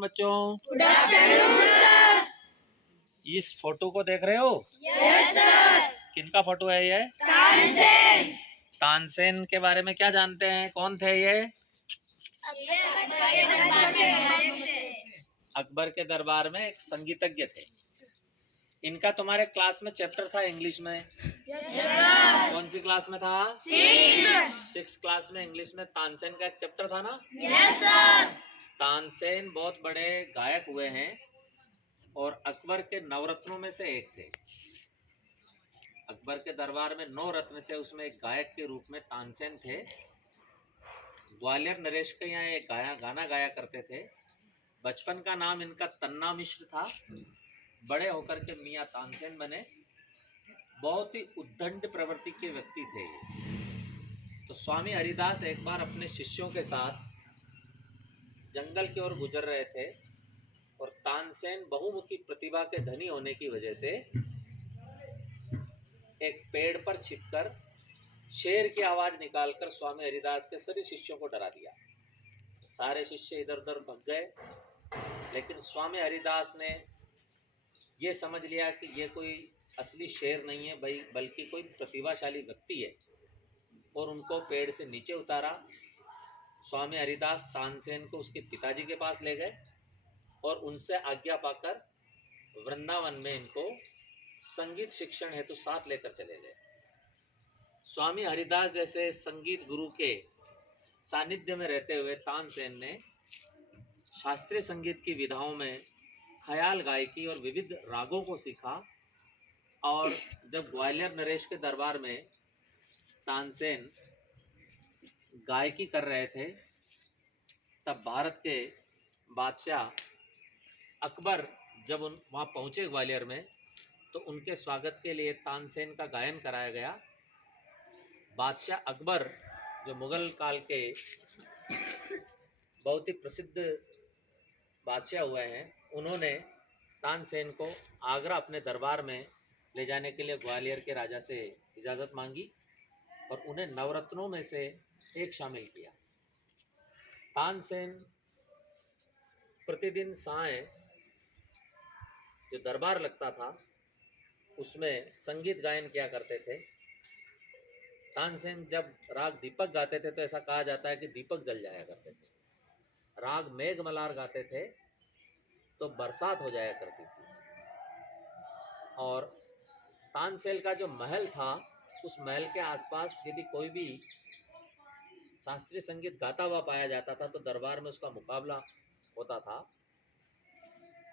Afternoon बच्चों। Good afternoon sir. इस photo को देख रहे हो? Yes sir. किनका फोटो है ये? तानसेन। तानसेन के बारे में क्या जानते हैं? कौन थे ये? अकबर के दरबार में एक संगीतज्ञ थे। इनका तुम्हारे क्लास में चैप्टर था इंग्लिश में। यस कौन सी क्लास में था? सिक्स क्लास में इंग्लिश में तानसेन का एक चैप्टर था ना। Yes sir. तानसेन बहुत बड़े गायक हुए हैं और अकबर के नवरत्नों में से एक थे। अकबर के दरबार में 9 रत्न थे, उसमें एक गायक के रूप में तानसेन थे। ग्वालियर नरेश के यहाँ एक गाना गाया करते थे। बचपन का नाम इनका तन्ना मिश्र था। बड़े होकर के मियाँ तानसेन बने। बहुत ही उद्दंड प्रवृत्ति के व्यक्ति थे ये। तो स्वामी हरिदास एक बार अपने शिष्यों के साथ जंगल की ओर गुजर रहे थे और तानसेन बहुमुखी प्रतिभा के धनी होने की वजह से एक पेड़ पर छिपकर शेर की आवाज निकालकर स्वामी हरिदास के सभी शिष्यों को डरा दिया। सारे शिष्य इधर उधर भग गए, लेकिन स्वामी हरिदास ने ये समझ लिया कि ये कोई असली शेर नहीं है भाई, बल्कि कोई प्रतिभाशाली व्यक्ति है, और उनको पेड़ से नीचे उतारा। स्वामी हरिदास तानसेन को उसके पिताजी के पास ले गए और उनसे आज्ञा पाकर वृंदावन में इनको संगीत शिक्षण हेतु साथ लेकर चले गए। स्वामी हरिदास जैसे संगीत गुरु के सानिध्य में रहते हुए तानसेन ने शास्त्रीय संगीत की विधाओं में ख्याल गायकी और विविध रागों को सीखा। और जब ग्वालियर नरेश के दरबार में तानसेन गायकी कर रहे थे, तब भारत के बादशाह अकबर जब वहाँ पहुँचे ग्वालियर में, तो उनके स्वागत के लिए तानसेन का गायन कराया गया। बादशाह अकबर जो मुगल काल के बहुत ही प्रसिद्ध बादशाह हुए हैं, उन्होंने तानसेन को आगरा अपने दरबार में ले जाने के लिए ग्वालियर के राजा से इजाज़त मांगी और उन्हें नवरत्नों में से एक शामिल किया। तानसेन प्रतिदिन साय जो दरबार लगता था उसमें संगीत गायन किया करते थे। तानसेन जब राग दीपक गाते थे तो ऐसा कहा जाता है कि दीपक जल जाया करते थे। राग मेघ मल्हार गाते थे तो बरसात हो जाया करती थी। और तानसेन का जो महल था, उस महल के आसपास यदि कोई भी शास्त्रीय संगीत गाता हुआ पाया जाता था तो दरबार में उसका मुकाबला होता था।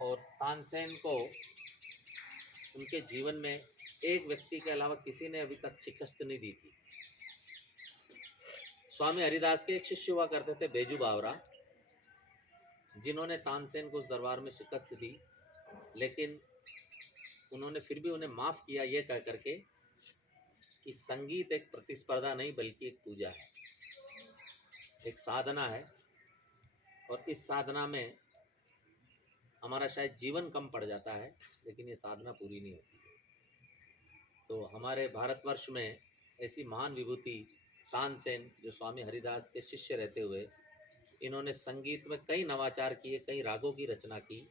और तानसेन को उनके जीवन में एक व्यक्ति के अलावा किसी ने अभी तक शिकस्त नहीं दी थी। स्वामी हरिदास के एक शिष्य हुआ करते थे बेजू बावरा, जिन्होंने तानसेन को उस दरबार में शिकस्त दी, लेकिन उन्होंने फिर भी उन्हें माफ़ किया ये कह करके कि संगीत एक प्रतिस्पर्धा नहीं बल्कि एक पूजा है, एक साधना है, और इस साधना में हमारा शायद जीवन कम पड़ जाता है लेकिन ये साधना पूरी नहीं होती। तो हमारे भारतवर्ष में ऐसी महान विभूति तानसेन जो स्वामी हरिदास के शिष्य रहते हुए इन्होंने संगीत में कई नवाचार किए, कई रागों की रचना की,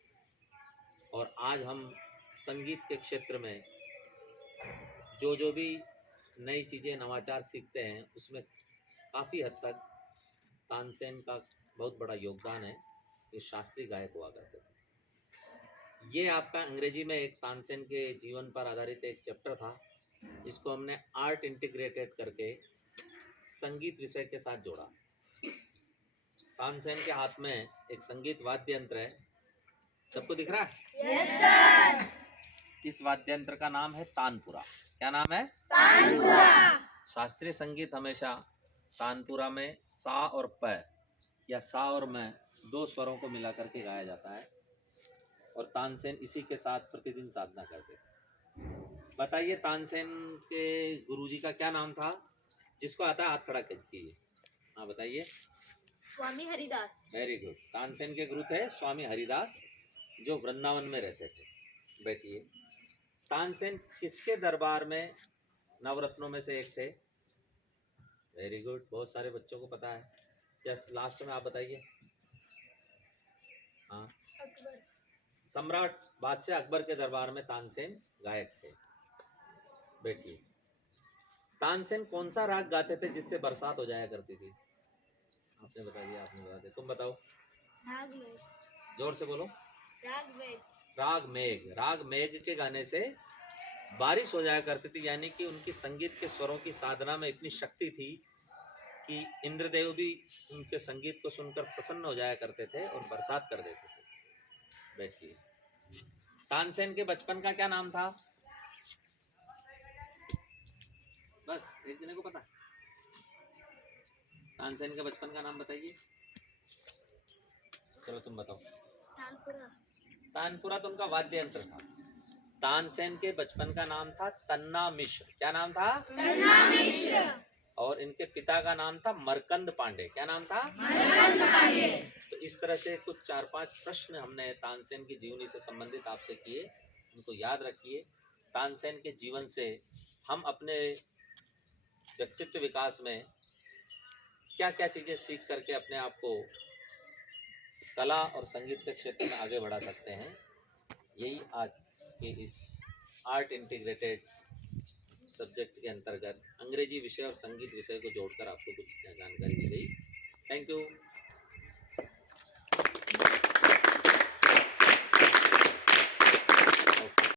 और आज हम संगीत के क्षेत्र में जो भी नई चीज़ें नवाचार सीखते हैं उसमें काफ़ी हद तक तानसेन का बहुत बड़ा योगदान है। ये शास्त्रीय गायक हुआ करते थे। ये आपका अंग्रेजी में एक तानसेन के जीवन पर आधारित एक चैप्टर था, इसको हमने आर्ट इंटीग्रेटेड करके संगीत विषय के साथ जोड़ा। तानसेन के हाथ में एक संगीत वाद्य यंत्र है, सबको दिख रहा है? Yes sir. इस वाद्य यंत्र का नाम है तानपुरा। क्या नाम है? तानपुरा। शास्त्रीय संगीत हमेशा तानपुरा में सा और प या सा और म 2 स्वरों को मिला करके गाया जाता है, और तानसेन इसी के साथ प्रतिदिन साधना करते थे। बताइए तानसेन के गुरुजी का क्या नाम था? जिसको आता है हाथ खड़ा कीजिए। हाँ बताइए। स्वामी हरिदास। Very good. तानसेन के गुरु थे स्वामी हरिदास जो वृंदावन में रहते थे। बैठिए। तानसेन किसके दरबार में नवरत्नों में से एक थे? वेरी गुड, बहुत सारे बच्चों को पता है। जस्ट लास्ट में आप बताइए। हाँ सम्राट बादशाह अकबर के दरबार में तानसेन गायक थे। बैठिए। तानसेन कौन सा राग गाते थे जिससे बरसात हो जाया करती थी? आपने बता दिया, आपने बता दिया, तुम बताओ। राग वेद। जोर से बोलो। राग वेद। राग मेघ। राग मेघ के गाने से बारिश हो जाया करती थी, यानी कि उनकी संगीत के स्वरों की साधना में इतनी शक्ति थी कि इंद्रदेव भी उनके संगीत को सुनकर प्रसन्न हो जाया करते थे और बरसात कर देते थे। बैठिए। तानसेन के बचपन का क्या नाम था? बस एक जने को पता? तानसेन के बचपन का नाम बताइए। चलो तुम बताओ। तानपुरा। तानपुरा तो उनका वाद्य यंत्र था। तानसेन के बचपन का नाम था तन्ना मिश्र। क्या नाम था? तन्ना मिश्र। और इनके पिता का नाम था मरकंद पांडे। क्या नाम था? मरकंद पांडे। तो इस तरह से कुछ 4-5 प्रश्न हमने तानसेन की जीवनी से संबंधित आपसे किए, उनको याद रखिए। तानसेन के जीवन से हम अपने व्यक्तित्व विकास में क्या क्या चीज़ें सीख करके अपने आप को कला और संगीत के क्षेत्र में आगे बढ़ा सकते हैं, यही आज के इस आर्ट इंटीग्रेटेड सब्जेक्ट के अंतर्गत अंग्रेजी विषय और संगीत विषय को जोड़कर आपको कुछ जानकारी दी गई। Thank you.